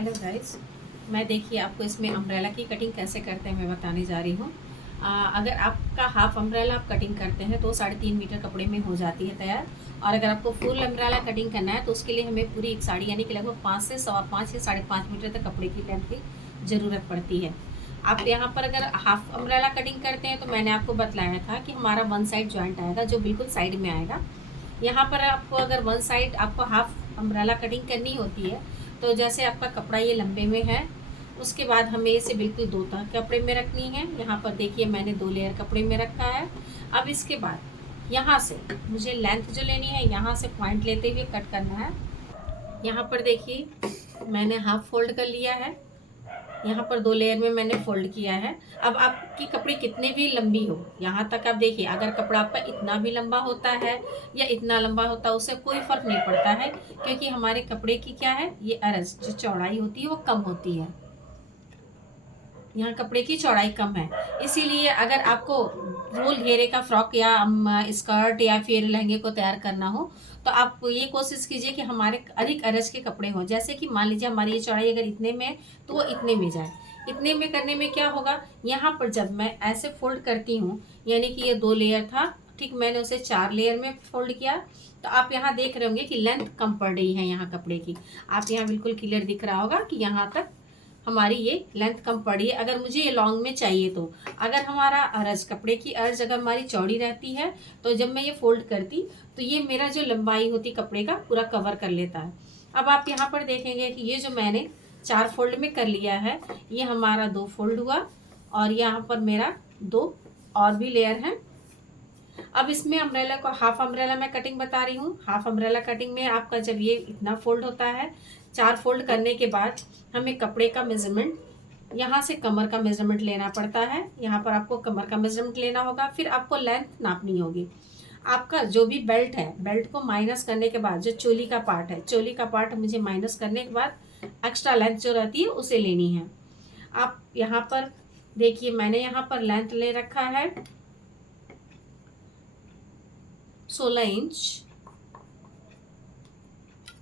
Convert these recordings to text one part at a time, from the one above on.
Hello guys. मैं देखिए आपको इसमें अम्ब्रेला की कटिंग कैसे करते हैं मैं बताने जा रही हूँ। अगर आपका हाफ अम्ब्रेला आप कटिंग करते हैं तो 3.5 मीटर कपड़े में हो जाती है तैयार। और अगर आपको फुल अम्ब्रेला कटिंग करना है तो उसके लिए हमें पूरी एक साड़ी यानी कि लगभग 5 से 5.25 या 5.5 मीटर तक कपड़े की लेंथ की ज़रूरत पड़ती है। आप यहाँ पर अगर हाफ अम्ब्रेला कटिंग करते हैं तो मैंने आपको बतलाया था कि हमारा वन साइड जॉइंट आएगा जो बिल्कुल साइड में आएगा। यहाँ पर आपको अगर वन साइड आपको हाफ अम्ब्रेला कटिंग करनी होती है तो जैसे आपका कपड़ा ये लंबे में है, उसके बाद हमें इसे बिल्कुल दो तह कपड़े में रखनी है। यहाँ पर देखिए मैंने 2 लेयर कपड़े में रखा है। अब इसके बाद यहाँ से मुझे लेंथ जो लेनी है यहाँ से पॉइंट लेते हुए कट करना है। यहाँ पर देखिए मैंने हाफ फोल्ड कर लिया है। यहाँ पर 2 लेयर में मैंने फोल्ड किया है। अब आपकी कपड़ी कितने भी लंबी हो, यहाँ तक आप देखिए, अगर कपड़ा आपका इतना भी लंबा होता है या इतना लंबा होता है उससे कोई फर्क नहीं पड़ता है, क्योंकि हमारे कपड़े की क्या है, ये अरज जो चौड़ाई होती है वो कम होती है। यहाँ कपड़े की चौड़ाई कम है, इसीलिए अगर आपको रोल घेरे का फ्रॉक या स्कर्ट या फिर लहंगे को तैयार करना हो तो आप ये कोशिश कीजिए कि हमारे अधिक अरज के कपड़े हों। जैसे कि मान लीजिए हमारी ये चौड़ाई अगर इतने में है तो वो इतने में जाए। इतने में करने में क्या होगा, यहाँ पर जब मैं ऐसे फोल्ड करती हूँ, यानी कि ये 2 लेयर था, ठीक मैंने उसे 4 लेयर में फोल्ड किया, तो आप यहाँ देख रहे होंगे कि लेंथ कम पड़ रही है यहाँ कपड़े की। आप यहाँ बिल्कुल क्लियर दिख रहा होगा कि यहाँ तक हमारी ये लेंथ कम पड़ी है। अगर मुझे ये लॉन्ग में चाहिए तो अगर हमारा अर्ज कपड़े की अर्ज अगर हमारी चौड़ी रहती है तो जब मैं ये फोल्ड करती तो ये मेरा जो लंबाई होती कपड़े का पूरा कवर कर लेता है। अब आप यहाँ पर देखेंगे कि ये जो मैंने 4 फोल्ड में कर लिया है, ये हमारा 2 फोल्ड हुआ और यहाँ पर मेरा 2 और भी लेयर है। अब इसमें अम्ब्रेला को हाफ अम्ब्रेला मैं कटिंग बता रही हूँ। हाफ अम्ब्रेला कटिंग में आपका जब ये इतना फोल्ड होता है, 4 फोल्ड करने के बाद हमें कपड़े का मेजरमेंट यहाँ से कमर का मेजरमेंट लेना पड़ता है। यहाँ पर आपको कमर का मेजरमेंट लेना होगा, फिर आपको लेंथ नापनी होगी। आपका जो भी बेल्ट है, बेल्ट को माइनस करने के बाद जो चोली का पार्ट है, चोली का पार्ट मुझे माइनस करने के बाद एक्स्ट्रा लेंथ जो रहती है उसे लेनी है। आप यहाँ पर देखिए मैंने यहाँ पर लेंथ ले रखा है 16 इंच।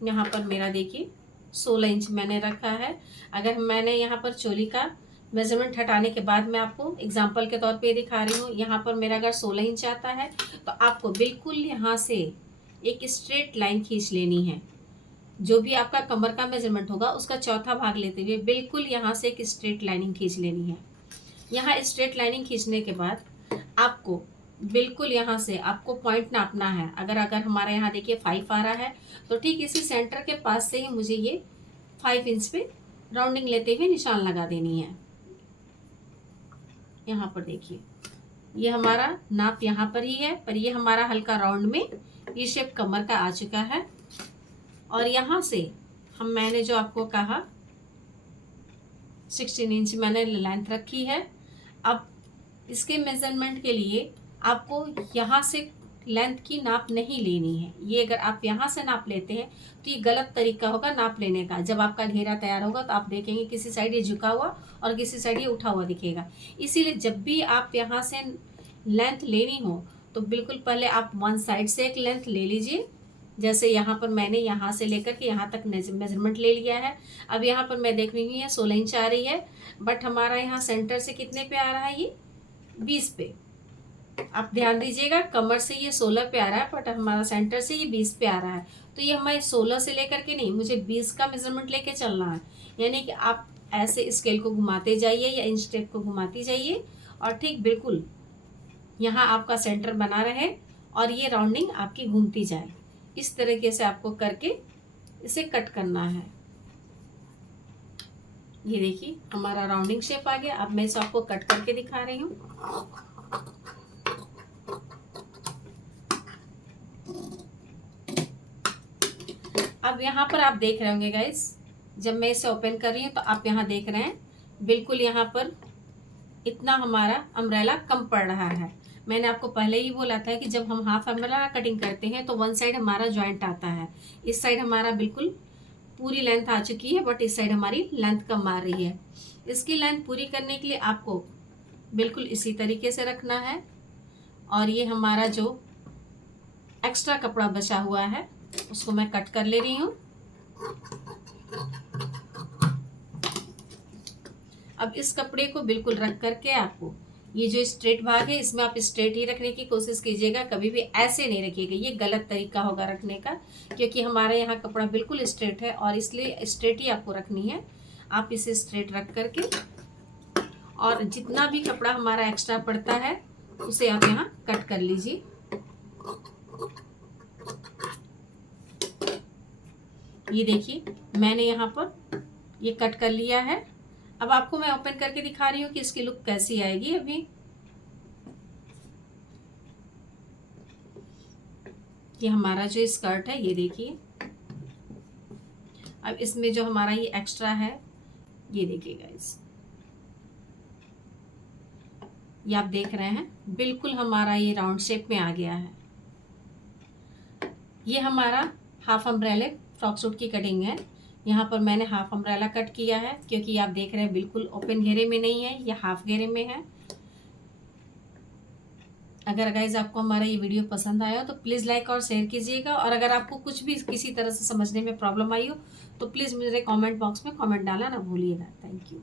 यहाँ पर मेरा देखिए 16 इंच मैंने रखा है। अगर मैंने यहाँ पर चोली का मेजरमेंट हटाने के बाद मैं आपको एग्जांपल के तौर पे दिखा रही हूँ, यहाँ पर मेरा अगर 16 इंच आता है तो आपको बिल्कुल यहाँ से एक स्ट्रेट लाइन खींच लेनी है। जो भी आपका कमर का मेजरमेंट होगा उसका चौथा भाग लेते हुए बिल्कुल यहाँ से एक स्ट्रेट लाइनिंग खींच लेनी है। यहाँ स्ट्रेट लाइनिंग खींचने के बाद आपको बिल्कुल यहाँ से आपको पॉइंट नापना है। अगर अगर हमारे यहाँ देखिए 5 आ रहा है तो ठीक इसी सेंटर के पास से ही मुझे ये 5 इंच पे राउंडिंग लेते हुए निशान लगा देनी है। यहाँ पर देखिए ये हमारा नाप यहाँ पर ही है, पर ये हमारा हल्का राउंड में ये शेप कमर का आ चुका है। और यहाँ से मैंने जो आपको कहा 16 इंच मैंने लेंथ रखी है। अब इसके मेजरमेंट के लिए आपको यहाँ से लेंथ की नाप नहीं लेनी है। ये अगर आप यहाँ से नाप लेते हैं तो ये गलत तरीका होगा नाप लेने का। जब आपका घेरा तैयार होगा तो आप देखेंगे किसी साइड ये झुका हुआ और किसी साइड ये उठा हुआ दिखेगा। इसीलिए जब भी आप यहाँ से लेंथ लेनी हो तो बिल्कुल पहले आप वन साइड से एक लेंथ ले लीजिए। जैसे यहाँ पर मैंने यहाँ से लेकर के यहाँ तक मेजरमेंट ले लिया है। अब यहाँ पर मैं देख रही हूँ ये 16 इंच आ रही है, बट हमारा यहाँ सेंटर से कितने पे आ रहा है, ये 20 पे। आप ध्यान दीजिएगा कमर से ये 16 पे आ रहा है, बट हमारा सेंटर से ये 20 पे आ रहा है। तो ये हमें 16 से लेकर के नहीं, मुझे 20 का मेजरमेंट लेके चलना है। यानी कि आप ऐसे स्केल को घुमाते जाइए या इंच टेप को घुमाती जाइए और ठीक बिल्कुल यहाँ आपका सेंटर बना रहे और ये राउंडिंग आपकी घूमती जाए। इस तरीके से आपको करके इसे कट करना है। ये देखिए हमारा राउंडिंग शेप आ गया। अब मैं इसे आपको कट करके दिखा रही हूँ। अब यहाँ पर आप देख रहे होंगे गाइस, जब मैं इसे ओपन कर रही हूँ तो आप यहाँ देख रहे हैं बिल्कुल यहाँ पर इतना हमारा अम्ब्रेला कम पड़ रहा है। मैंने आपको पहले ही बोला था कि जब हम हाफ अम्ब्रेला कटिंग करते हैं तो वन साइड हमारा जॉइंट आता है। इस साइड हमारा बिल्कुल पूरी लेंथ आ चुकी है, बट इस साइड हमारी लेंथ कम आ रही है। इसकी लेंथ पूरी करने के लिए आपको बिल्कुल इसी तरीके से रखना है। और ये हमारा जो एक्स्ट्रा कपड़ा बचा हुआ है उसको मैं कट कर ले रही हूँ। अब इस कपड़े को बिल्कुल रख करके आपको ये जो स्ट्रेट भाग है इसमें आप स्ट्रेट ही रखने की कोशिश कीजिएगा, कभी भी ऐसे नहीं रखिएगा, ये गलत तरीका होगा रखने का, क्योंकि हमारे यहाँ कपड़ा बिल्कुल स्ट्रेट है और इसलिए स्ट्रेट ही आपको रखनी है। आप इसे स्ट्रेट रख करके और जितना भी कपड़ा हमारा एक्स्ट्रा पड़ता है उसे आप यहाँ कट कर लीजिए। ये देखिए मैंने यहाँ पर ये कट कर लिया है। अब आपको मैं ओपन करके दिखा रही हूँ कि इसकी लुक कैसी आएगी। अभी ये हमारा जो स्कर्ट है ये देखिए। अब इसमें जो हमारा ये एक्स्ट्रा है ये देखिए गाइस, ये आप देख रहे हैं बिल्कुल हमारा ये राउंड शेप में आ गया है। ये हमारा हाफ अम्ब्रेला फ्रॉक सूट की कटिंग है। यहाँ पर मैंने हाफ अम्ब्रेला कट किया है क्योंकि आप देख रहे हैं बिल्कुल ओपन घेरे में नहीं है, ये हाफ घेरे में है। अगर गाइज आपको हमारा ये वीडियो पसंद आया हो तो प्लीज़ लाइक और शेयर कीजिएगा, और अगर आपको कुछ भी किसी तरह से समझने में प्रॉब्लम आई हो तो प्लीज़ मेरे कमेंट बॉक्स में कमेंट डालना ना भूलिएगा। Thank you.